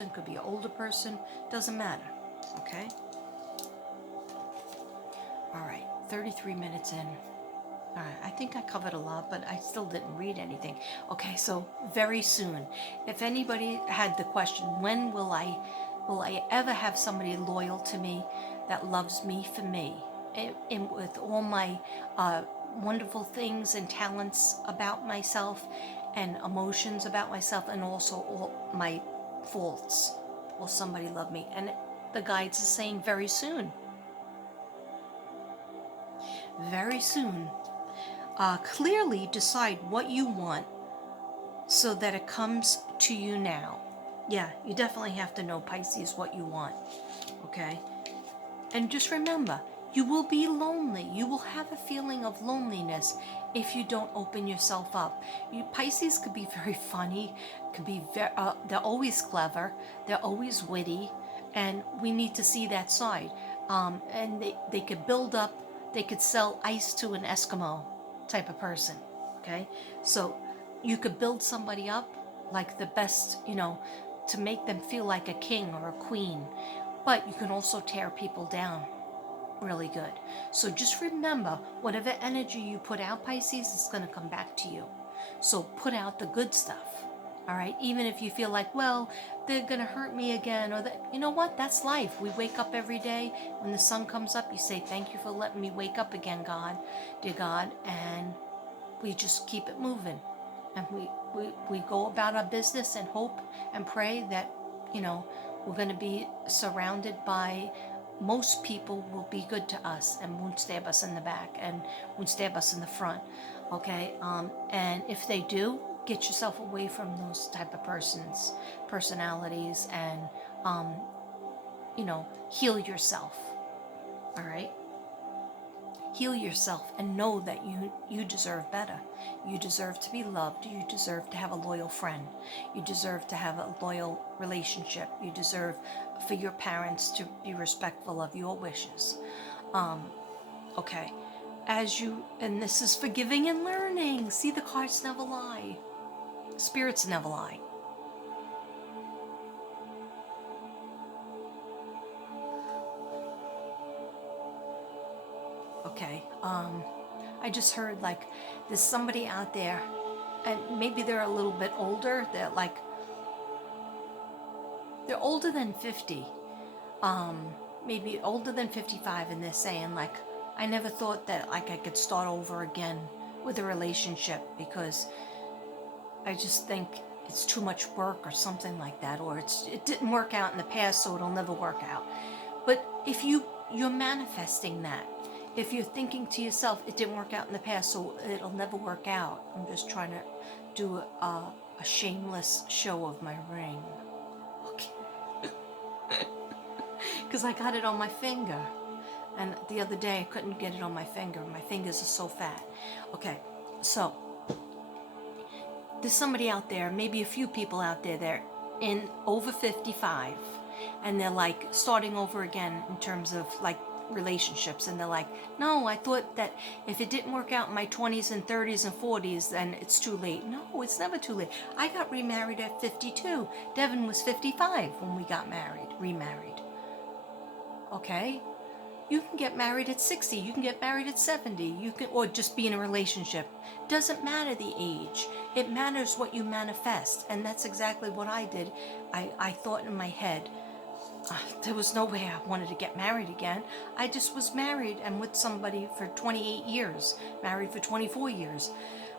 It could be an older person, doesn't matter, okay? All right, 33 minutes in. All right, I think I covered a lot, but I still didn't read anything. Okay, so very soon. If anybody had the question, when will I ever have somebody loyal to me that loves me for me, with all my wonderful things and talents about myself and emotions about myself, and also all my faults? Will somebody love me? And the guides are saying very soon. Very soon. Clearly decide what you want so that it comes to you now. Yeah, you definitely have to know, Pisces, what you want. Okay? And just remember, you will be lonely. You will have a feeling of loneliness if you don't open yourself up. Pisces could be very funny, could be they're always clever, they're always witty, and we need to see that side. And they could build up, they could sell ice to an Eskimo type of person. Okay? So you could build somebody up like the best, to make them feel like a king or a queen. But you can also tear people down really good. So just remember, whatever energy you put out, Pisces, is going to come back to you. So put out the good stuff. All right, even if you feel like, well, they're going to hurt me again, or that, you know what, that's life. We wake up every day. When the sun comes up, you say, thank you for letting me wake up again, God, dear God, and we just keep it moving. And we go about our business and hope and pray that, we're going to be surrounded by, most people will be good to us and won't stab us in the back and won't stab us in the front. Okay? And if they do, get yourself away from those type of personalities, and, heal yourself. All right? Heal yourself and know that you deserve better. You deserve to be loved. You deserve to have a loyal friend. You deserve to have a loyal relationship. You deserve for your parents to be respectful of your wishes. Okay. And this is forgiving and learning. See, the cards never lie. Spirits never lie. Okay. I just heard like there's somebody out there, and maybe they're a little bit older. They're older than 50, maybe older than 55, and they're saying like, I never thought that like I could start over again with a relationship because I just think it's too much work or something like that, or it didn't work out in the past, so it'll never work out. But if you're manifesting that, if you're thinking to yourself, it didn't work out in the past, so it'll never work out. I'm just trying to do a shameless show of my ring. Okay. Because I got it on my finger. And the other day I couldn't get it on my finger. My fingers are so fat. Okay, so there's somebody out there, maybe a few people out there, they're in over 55, and they're like starting over again in terms of like relationships, and they're like, no, I thought that if it didn't work out in my 20s and 30s and 40s, then it's too late. No, it's never too late. I got remarried at 52. Devin was 55 when we got remarried. Okay? You can get married at 60, you can get married at 70, or just be in a relationship. Doesn't matter the age. It matters what you manifest. And that's exactly what I did. I thought in my head, there was no way I wanted to get married again. I just was married and with somebody for 28 years, married for 24 years,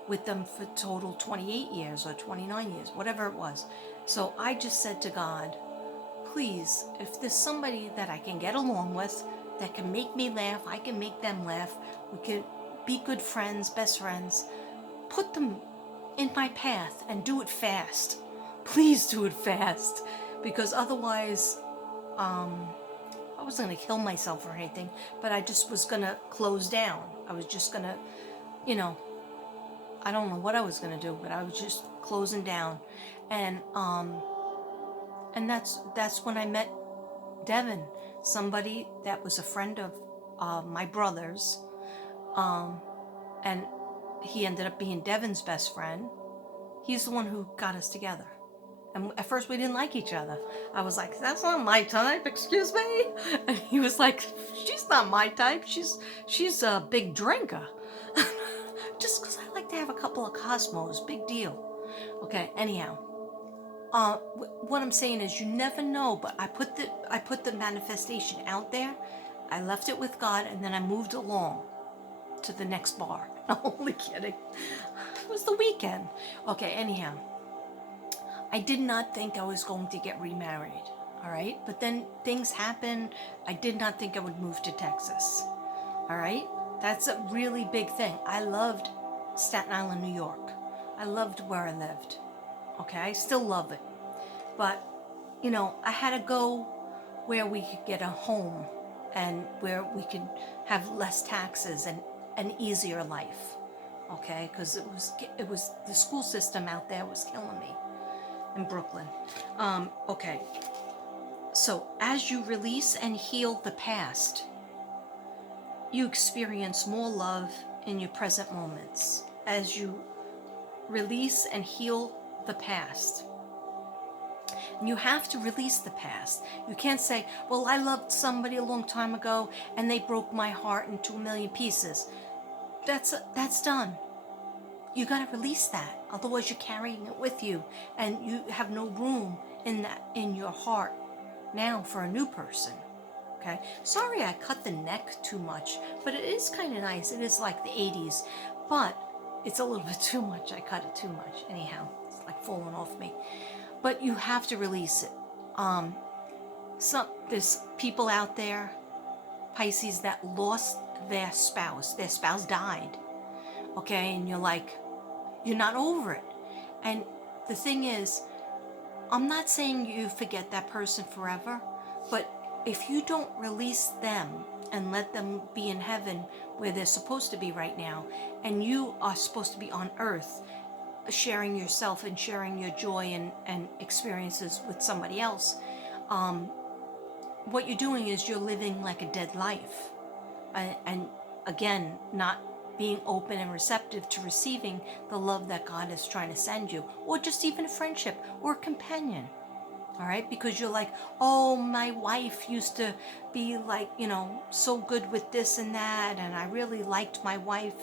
with them for total 28 years or 29 years, whatever it was. So I just said to God, please, if there's somebody that I can get along with, that can make me laugh, I can make them laugh, we could be good friends, best friends, put them in my path and do it fast. Please do it fast, because otherwise, I wasn't going to kill myself or anything, but I just was going to close down. I was just going to, I don't know what I was going to do, but I was just closing down. And that's when I met Devin, somebody that was a friend of my brother's, and he ended up being Devin's best friend. He's the one who got us together. And at first we didn't like each other. I was like, that's not my type, excuse me. And he was like, she's not my type. She's a big drinker. Just because I like to have a couple of Cosmos, big deal. Okay, anyhow. What I'm saying is you never know, but I put the manifestation out there. I left it with God, and then I moved along to the next bar. No, only kidding. It was the weekend. Okay, anyhow. I did not think I was going to get remarried, all right? But then things happened. I did not think I would move to Texas, all right? That's a really big thing. I loved Staten Island, New York. I loved where I lived, okay? I still love it. But, you know, I had to go where we could get a home and where we could have less taxes and an easier life, okay? Because it was the school system out there was killing me in Brooklyn. Okay. So as you release and heal the past, you experience more love in your present moments. As you release and heal the past. And you have to release the past. You can't say, well, I loved somebody a long time ago and they broke my heart into a million pieces. That's done. You got to release that. Otherwise you're carrying it with you and you have no room in your heart now for a new person. Okay? Sorry I cut the neck too much, but it is kind of nice. It is like the 80s, but it's a little bit too much. I cut it too much. Anyhow, it's like falling off me. But you have to release it. There's people out there, Pisces, that lost their spouse. Their spouse died. Okay, and you're like, you're not over it. And the thing is, I'm not saying you forget that person forever, but if you don't release them and let them be in heaven where they're supposed to be right now, and you are supposed to be on earth, sharing yourself and sharing your joy and experiences with somebody else, what you're doing is you're living like a dead life. And again, not being open and receptive to receiving the love that God is trying to send you, or just even a friendship or a companion. All right, because you're like, oh, my wife used to be like, you know, so good with this and that, and I really liked my wife.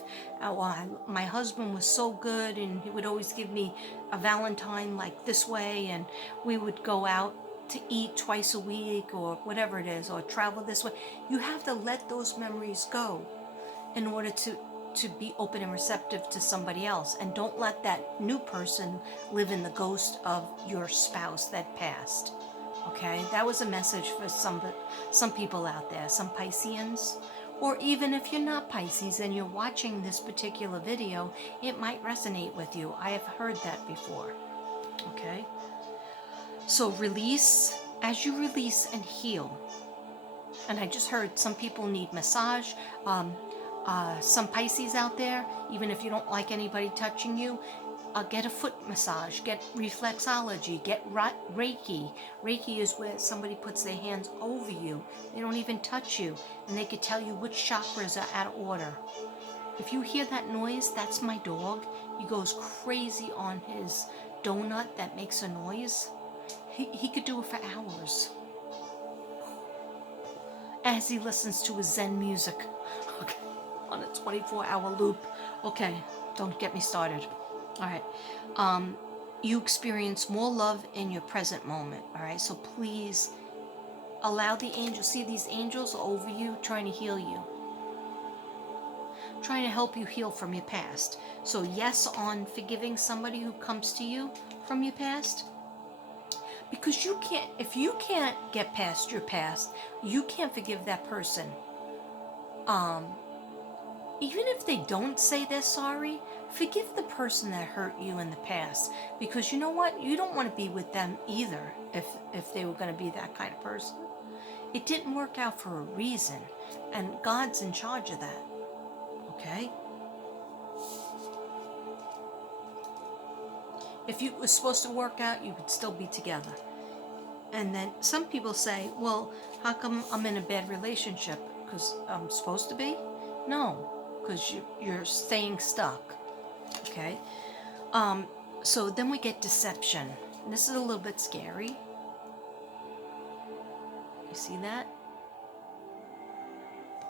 My husband was so good, and he would always give me a Valentine like this way, and we would go out to eat twice a week or whatever it is, or travel this way. You have to let those memories go in order to be open and receptive to somebody else, and don't let that new person live in the ghost of your spouse that passed. Okay, that was a message for some people out there, some Pisceans, or even if you're not Pisces and you're watching this particular video, it might resonate with you. I have heard that before. Okay, so release. As you release and heal, and I just heard some people need massage. Some Pisces out there, even if you don't like anybody touching you, get a foot massage, get reflexology, get Reiki. Reiki is where somebody puts their hands over you. They don't even touch you, and they could tell you which chakras are out of order. If you hear that noise, that's my dog. He goes crazy on his donut that makes a noise. He could do it for hours as he listens to his Zen music. Okay. On a 24-hour loop. Okay, don't get me started. All right. You experience more love in your present moment. All right, so please allow the angels. See, these angels over you trying to heal you, trying to help you heal from your past. So yes, on forgiving somebody who comes to you from your past, because you can't. If you can't get past your past, you can't forgive that person. Even if they don't say they're sorry, forgive the person that hurt you in the past. Because you know what? You don't want to be with them either if they were going to be that kind of person. It didn't work out for a reason. And God's in charge of that. Okay? If it was supposed to work out, you could still be together. And then some people say, well, how come I'm in a bad relationship? Because I'm supposed to be? No. Because you're staying stuck. Okay? So then we get deception. And this is a little bit scary. You see that?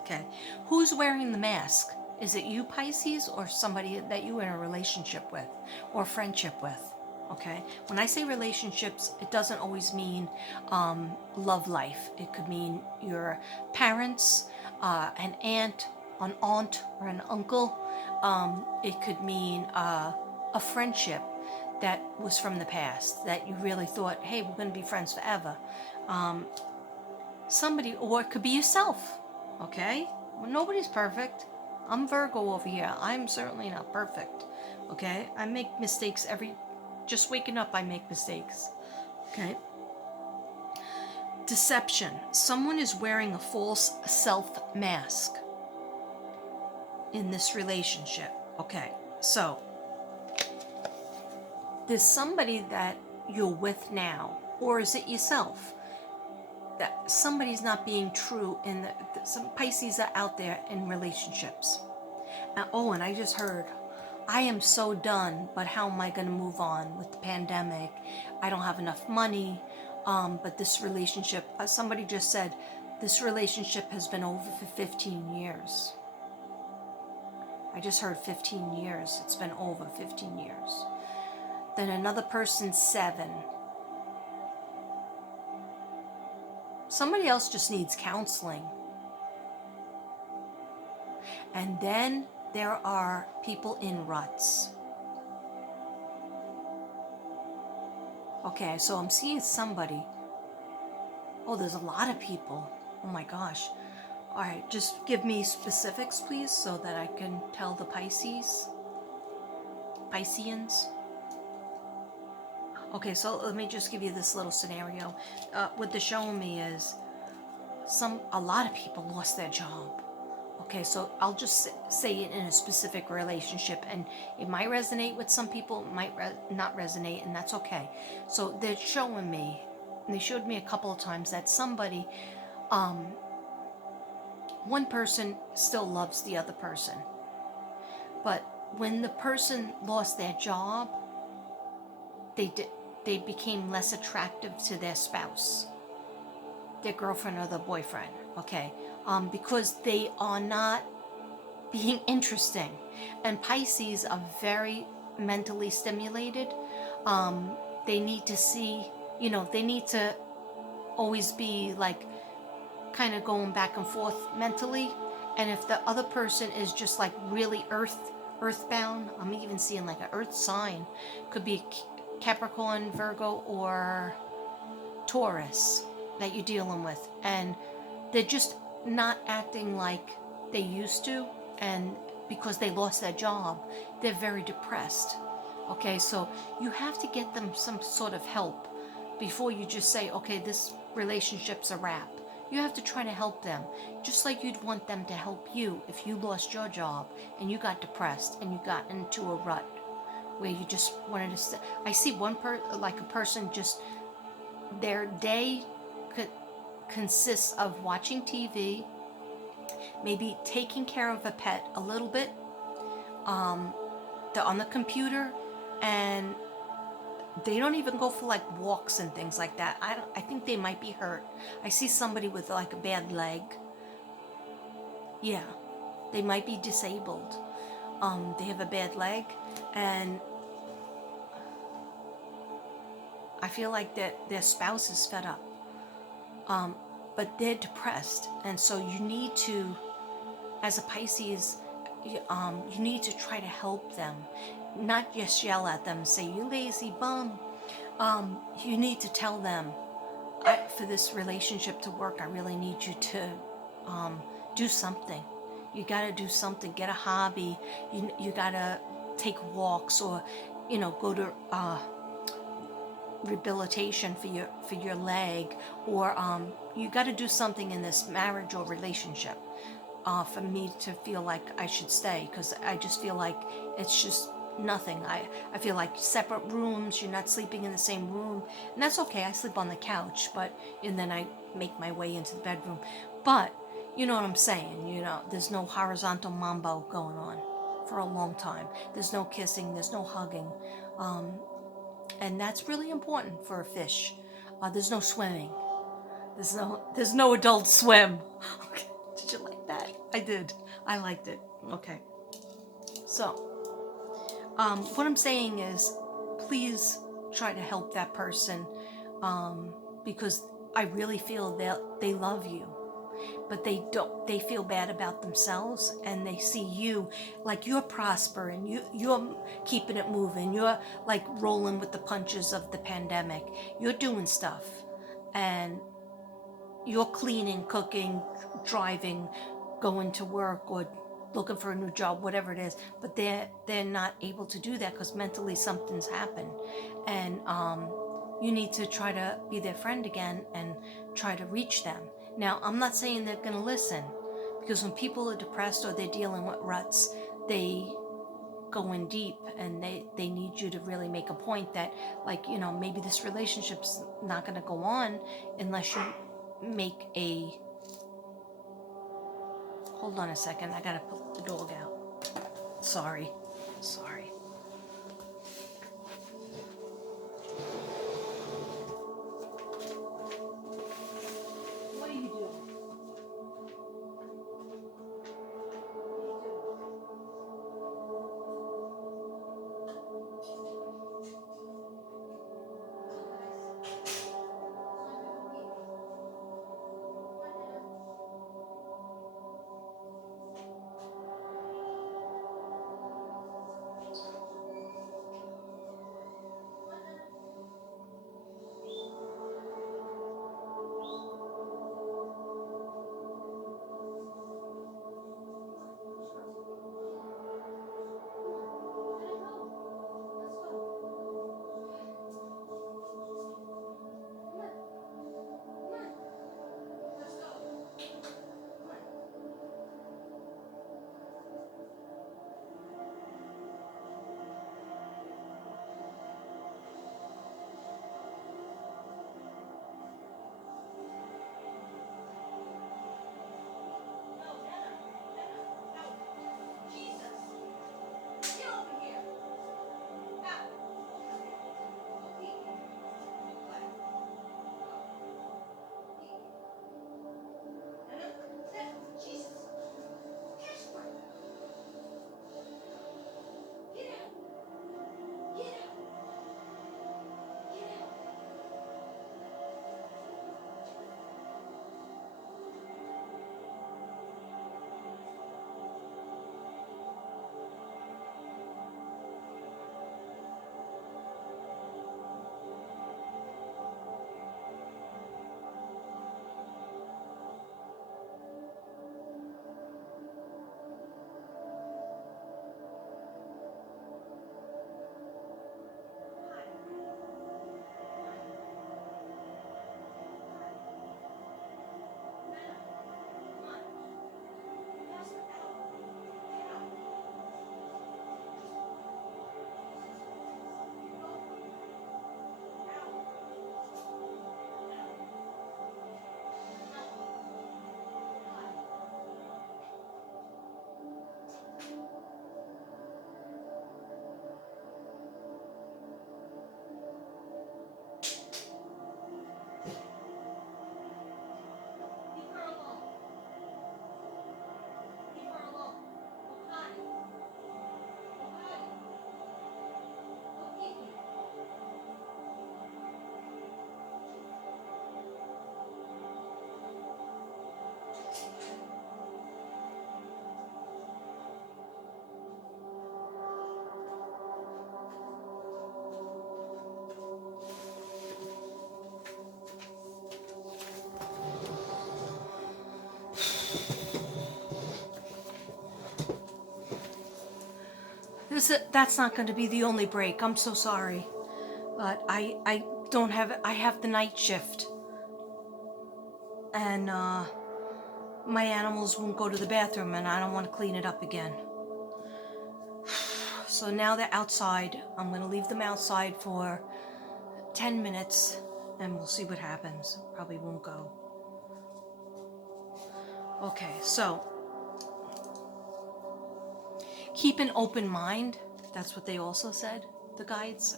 Okay. Who's wearing the mask? Is it you, Pisces, or somebody that you're in a relationship with or friendship with? Okay. When I say relationships, it doesn't always mean love life. It could mean your parents, an aunt, or an uncle. It could mean a friendship that was from the past that you really thought, hey, we're going to be friends forever. Somebody, or it could be yourself. Okay? Well, nobody's perfect. I'm Virgo over here. I'm certainly not perfect. Okay? I make mistakes just waking up, I make mistakes. Okay? Deception. Someone is wearing a false self mask in this relationship. Okay? So, there's somebody that you're with now, or is it yourself? That somebody's not being true some Pisces are out there in relationships. And I just heard, I am so done, but how am I going to move on with the pandemic? I don't have enough money, but this relationship, somebody just said, this relationship has been over for 15 years. I just heard 15 years. It's been over 15 years. Then another person, 7. Somebody else just needs counseling. And then there are people in ruts. Okay, so I'm seeing somebody. Oh, there's a lot of people. Oh my gosh. All right, just give me specifics, please, so that I can tell the Pisceans. Okay, so let me just give you this little scenario. What they're showing me is a lot of people lost their job. Okay, so I'll just say it in a specific relationship, and it might resonate with some people, it might not resonate, and that's okay. So they're showing me, and they showed me a couple of times that somebody, one person still loves the other person, but when the person lost their job, they became less attractive to their spouse, their girlfriend or their boyfriend. Okay, because they are not being interesting. And Pisces are very mentally stimulated. They need to see, they need to always be like kind of going back and forth mentally. And if the other person is just like really earthbound, I'm even seeing like an earth sign, could be Capricorn, Virgo, or Taurus that you're dealing with, and they're just not acting like they used to, and because they lost their job, they're very depressed. Okay, so you have to get them some sort of help before you just say, okay, this relationship's a wrap. You have to try to help them, just like you'd want them to help you if you lost your job and you got depressed and you got into a rut where you just wanted to I see like a person, just their day consists of watching TV, maybe taking care of a pet a little bit. They're on the computer, and they don't even go for like walks and things like that. I think they might be hurt. I see somebody with like a bad leg. Yeah, they might be disabled. They have a bad leg, and I feel like that their spouse is fed up. But they're depressed, and so you need to, as a Pisces, you need to try to help them, not just yell at them and say, you lazy bum. You need to tell them, for this relationship to work, I really need you to do something. You gotta do something. Get a hobby. You gotta take walks, or go to rehabilitation for your leg, or you got to do something in this marriage or relationship for me to feel like I should stay, because I just feel like it's just nothing. I feel like separate rooms, you're not sleeping in the same room, and that's okay. I sleep on the couch, and then I make my way into the bedroom, but you know what I'm saying. There's no horizontal mambo going on for a long time. There's no kissing, there's no hugging. And that's really important for a fish. There's no swimming. There's no adult swim. Okay. Did you like that? I did. I liked it. Okay. So, what I'm saying is, please try to help that person, because I really feel that they love you, but they feel bad about themselves, and they see you like you're prospering, you're keeping it moving, you're like rolling with the punches of the pandemic, you're doing stuff, and you're cleaning, cooking, driving, going to work, or looking for a new job, whatever it is. But they're not able to do that because mentally something's happened, and you need to try to be their friend again and try to reach them. Now, I'm not saying they're going to listen, because when people are depressed or they're dealing with ruts, they go in deep, and they need you to really make a point that, like, maybe this relationship's not going to go on unless you make a... Hold on a second, I gotta put the dog out. Sorry. What are you doing? That's not going to be the only break. I'm so sorry, but I don't have... I have the night shift, and my animals won't go to the bathroom, and I don't want to clean it up again. So now they're outside. I'm going to leave them outside for 10 minutes, and we'll see what happens. Probably won't go. Okay, so keep an open mind. That's what they also said. the guides.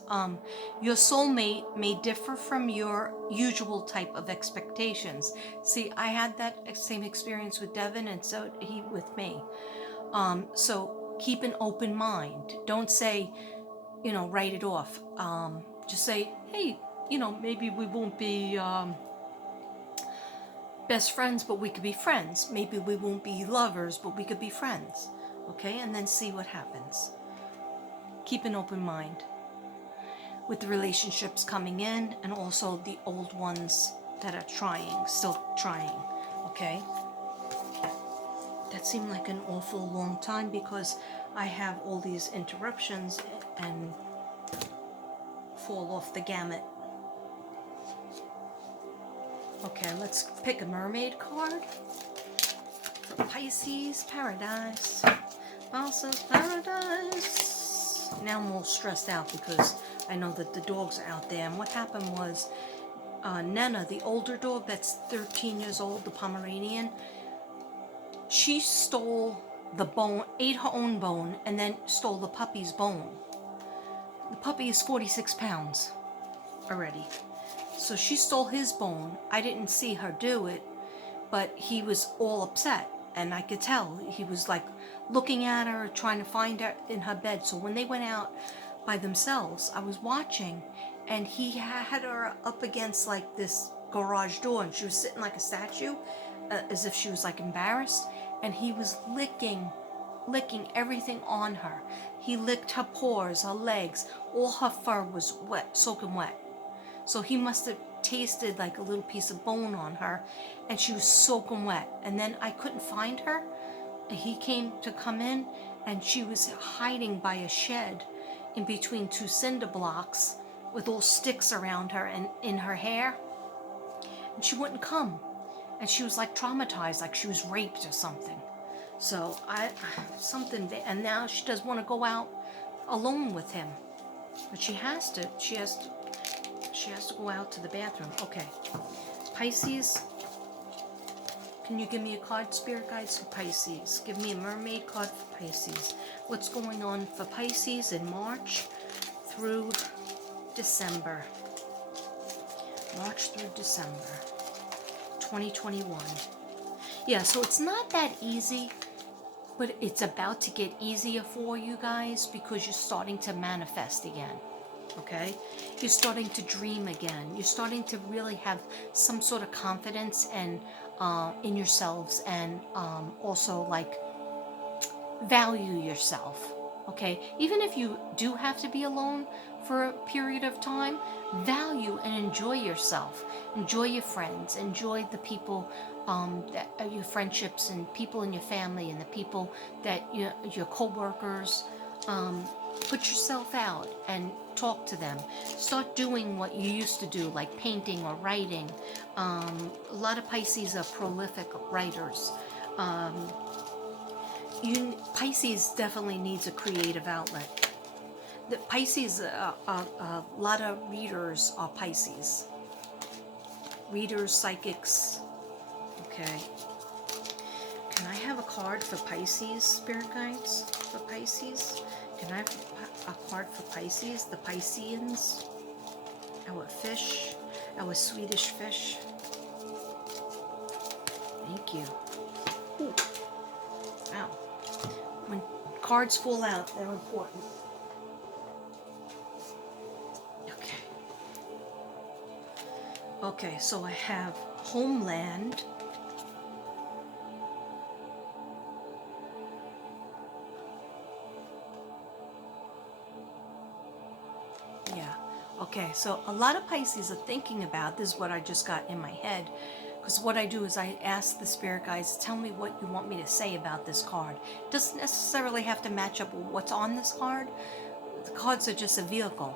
Your soulmate may differ from your usual type of expectations. See, I had that same experience with Devin, and so he with me. So keep an open mind. Don't say, write it off. Just say, hey, maybe we won't be best friends, but we could be friends. Maybe we won't be lovers, but we could be friends. Okay, and then see what happens. Keep an open mind with the relationships coming in, and also the old ones that are still trying. Okay, that seemed like an awful long time because I have all these interruptions and fall off the gamut. Okay, let's pick a mermaid card for Pisces Paradise. Pisces Paradise. Now I'm all stressed out because I know that the dogs are out there. And what happened was Nena, the older dog that's 13 years old, the Pomeranian, she stole the bone, ate her own bone, and then stole the puppy's bone. The puppy is 46 pounds already. So she stole his bone. I didn't see her do it, but he was all upset. And I could tell he was like looking at her, trying to find her in her bed. So when they went out by themselves, I was watching, and he had her up against like this garage door, and she was sitting like a statue, as if she was like embarrassed. And he was licking everything on her. He licked her paws, her legs. All her fur was wet, soaking wet. So he must have tasted like a little piece of bone on her, and she was soaking wet. And then I couldn't find her. He came to come in, and she was hiding by a shed in between two cinder blocks with all sticks around her and in her hair. And she wouldn't come. And she was like traumatized, like she was raped or something. So and now she doesn't want to go out alone with him. But she has to go out to the bathroom. Okay. Pisces, can you give me a card, Spirit Guides, for Pisces? Give me a mermaid card for Pisces. What's going on for Pisces in March through December? March through December 2021. Yeah, so it's not that easy, but it's about to get easier for you guys because you're starting to manifest again. Okay, you're starting to dream again. You're starting to really have some sort of confidence and in yourselves, and also like value yourself. Okay, even if you do have to be alone for a period of time, value and enjoy yourself. Enjoy your friends. Enjoy the people that are your friendships, and people in your family, and the people that your co-workers. Put yourself out and talk to them. Start doing what you used to do, like painting or writing. A lot of Pisces are prolific writers. Pisces definitely needs a creative outlet. The Pisces, a lot of readers are Pisces. Readers, psychics. Okay. Can I have a card for Pisces, Spirit Guides? For Pisces? Can I have a card for Pisces? The Pisceans? Our fish? Our Swedish fish? Thank you. Ooh. Wow. When cards fall out, they're important. Okay. Okay, so I have Homeland. Yeah. Okay, so a lot of Pisces are thinking about this. Is what I just got in my head. Because what I do is I ask the spirit guides, tell me what you want me to say about this card. It doesn't necessarily have to match up with what's on this card. The cards are just a vehicle.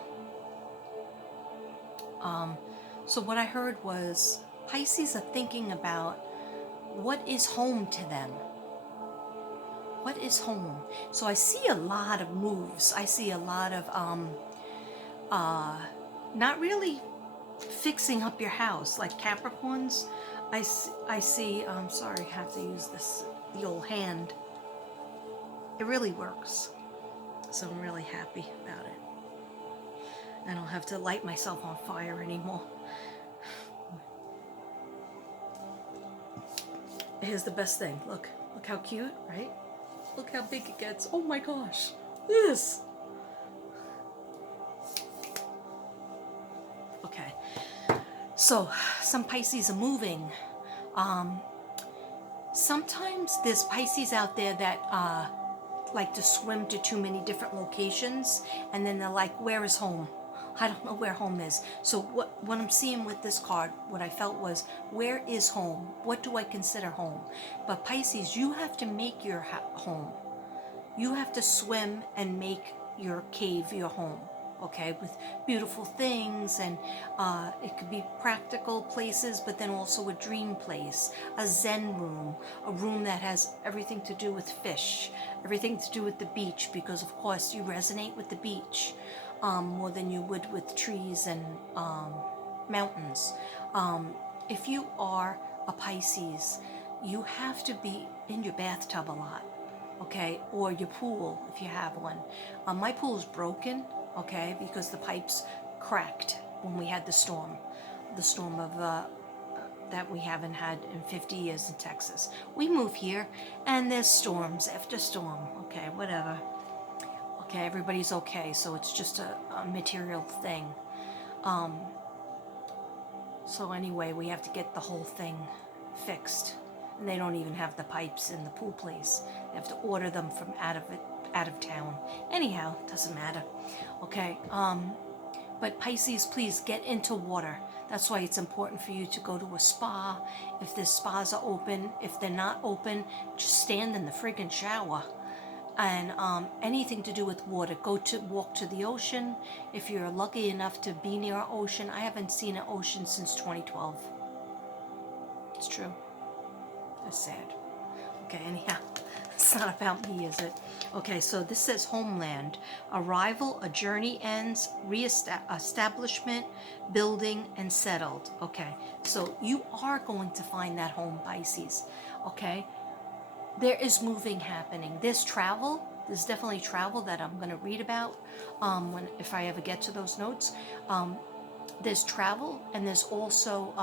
So what I heard was Pisces are thinking about what is home to them. What is home? So I see a lot of moves. I see a lot of not really fixing up your house like Capricorns. I see, sorry, I have to use the old hand. It really works. So I'm really happy about it. I don't have to light myself on fire anymore. Here's the best thing. Look how cute, right? Look how big it gets. Oh my gosh. This. Okay. So, some Pisces are moving. Sometimes there's Pisces out there that like to swim to too many different locations, and then they're like, where is home? I don't know where home is. So what I'm seeing with this card, what I felt was, where is home? What do I consider home? But Pisces, you have to make your home. You have to swim and make your cave your home, okay, with beautiful things, and it could be practical places, but then also a dream place, a zen room, a room that has everything to do with fish, everything to do with the beach, because of course you resonate with the beach more than you would with trees and mountains. If you are a Pisces, you have to be in your bathtub a lot, okay, or your pool if you have one. My pool is broken, okay, because the pipes cracked when we had the storm of that we haven't had in 50 years in Texas. We move here, and there's storms after storm. Okay, whatever. Okay, everybody's okay, so it's just a material thing. So anyway, we have to get the whole thing fixed. And they don't even have the pipes in the pool place. They have to order them from out of town. Anyhow, doesn't matter. Okay. But Pisces, please get into water. That's why it's important for you to go to a spa. If the spas are open, if they're not open, just stand in the friggin' shower. And anything to do with water, walk to the ocean. If you're lucky enough to be near an ocean, I haven't seen an ocean since 2012. It's true. That's sad. Okay, anyhow, it's not about me, is it? Okay, so this says homeland. Arrival, a journey ends, establishment, building, and settled. Okay, so you are going to find that home, Pisces. Okay, there is moving happening. There's travel. There's definitely travel that I'm going to read about if I ever get to those notes. There's travel, and there's also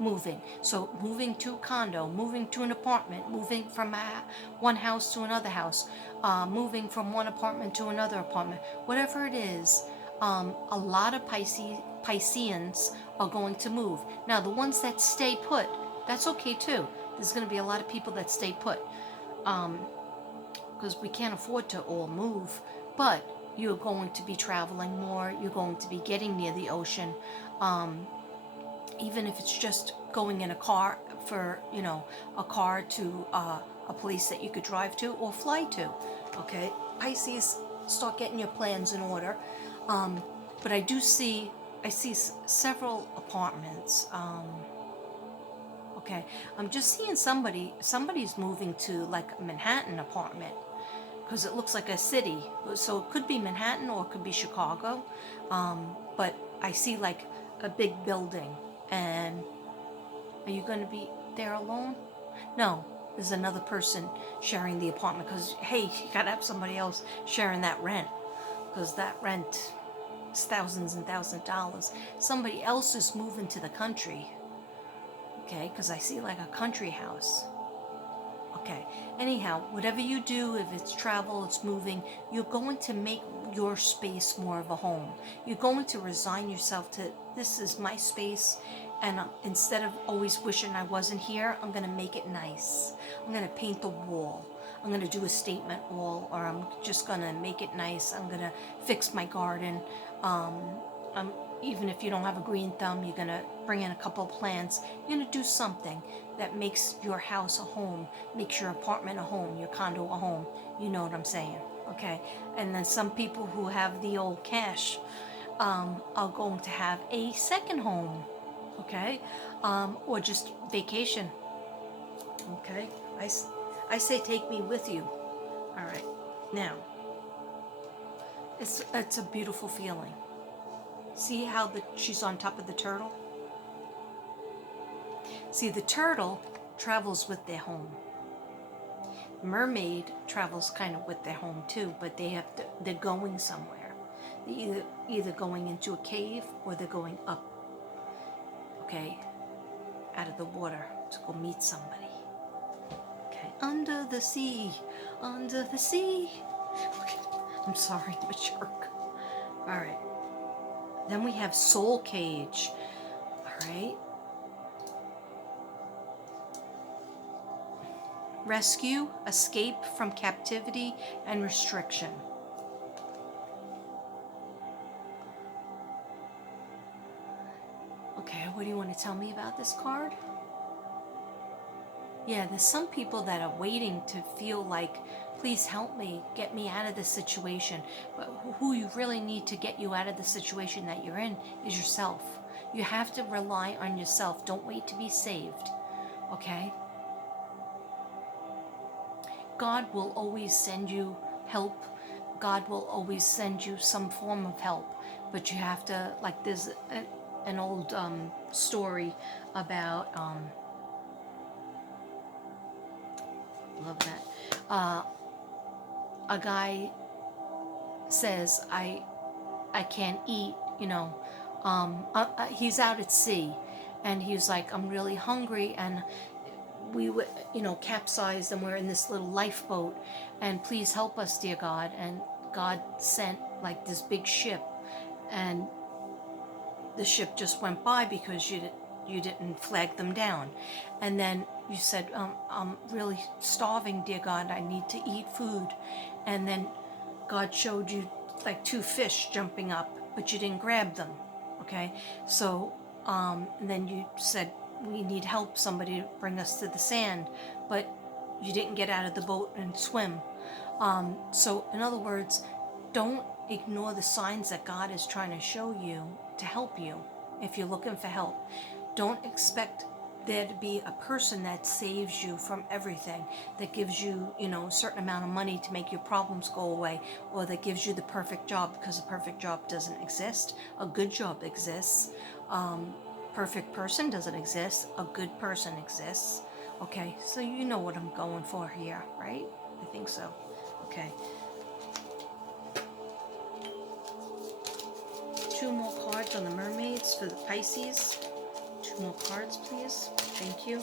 moving. So moving to a condo, moving to an apartment, moving from one house to another house, moving from one apartment to another apartment. Whatever it is, a lot of Pisceans are going to move. Now, the ones that stay put, that's okay too. There's going to be a lot of people that stay put because we can't afford to all move, but you're going to be traveling more. You're going to be getting near the ocean. Even if it's just going in a car for, a car to a place that you could drive to or fly to. Okay, Pisces, start getting your plans in order. But I see several apartments. Okay, I'm just seeing somebody's moving to like a Manhattan apartment because it looks like a city. So it could be Manhattan or it could be Chicago. But I see like a big building. And are you going to be there alone? No, there's another person sharing the apartment because, hey, you got to have somebody else sharing that rent because that rent is thousands and thousands of dollars. Somebody else is moving to the country, okay, because I see like a country house. Okay, anyhow, whatever you do, if it's travel, it's moving, you're going to make your space more of a home. You're going to resign yourself to, this is my space, and instead of always wishing I wasn't here, I'm going to make it nice. I'm going to paint the wall. I'm going to do a statement wall, or I'm just going to make it nice. I'm going to fix my garden. Even if you don't have a green thumb, you're going to bring in a couple of plants. You're going to do something that makes your house a home, makes your apartment a home, your condo a home. You know what I'm saying, okay? And then some people who have the old cash are going to have a second home, okay? Or just vacation, okay? I say take me with you. All right, now, it's a beautiful feeling. See how she's on top of the turtle? See, the turtle travels with their home. Mermaid travels kind of with their home too, but they're going somewhere. They're either going into a cave or they're going up, okay, out of the water to go meet somebody. Okay, under the sea, under the sea. Okay. I'm sorry, I'm a jerk. All right. Then we have soul cage. All right. Rescue, escape from captivity and restriction. Okay, what do you want to tell me about this card? Yeah, there's some people that are waiting to feel like, please help me, get me out of this situation. But who you really need to get you out of the situation that you're in is yourself. You have to rely on yourself. Don't wait to be saved, okay? God will always send you help. God will always send you some form of help. But you have to, like, there's an old story about, love that, a guy says, I can't eat, he's out at sea, and he's like, I'm really hungry, and we were, capsized, and we're in this little lifeboat, and please help us, dear God. And God sent like this big ship, and the ship just went by because you didn't flag them down. And then you said, I'm really starving, dear God, I need to eat food. And then God showed you like two fish jumping up, but you didn't grab them. Okay, so and then you said, we need help, somebody to bring us to the sand, but you didn't get out of the boat and swim. So in other words, don't ignore the signs that God is trying to show you to help you if you're looking for help. Don't expect there to be a person that saves you from everything, that gives you, a certain amount of money to make your problems go away, or that gives you the perfect job, because a perfect job doesn't exist. A good job exists. Perfect person doesn't exist. A good person exists. Okay, so you know what I'm going for here, right? I think so. Okay. Two more cards on the mermaids for the Pisces. Two more cards, please. Thank you.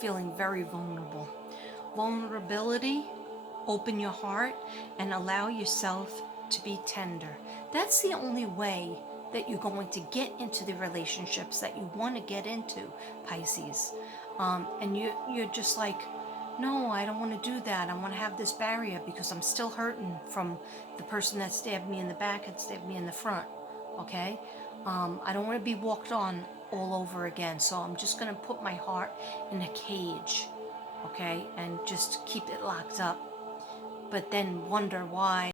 Feeling very vulnerable. Vulnerability, open your heart and allow yourself to be tender. That's the only way that you're going to get into the relationships that you want to get into, Pisces. And you're just like, no, I don't want to do that. I want to have this barrier because I'm still hurting from the person that stabbed me in the back and stabbed me in the front. Okay? I don't want to be walked on all over again. So I'm just going to put my heart in a cage. Okay? And just keep it locked up. But then wonder why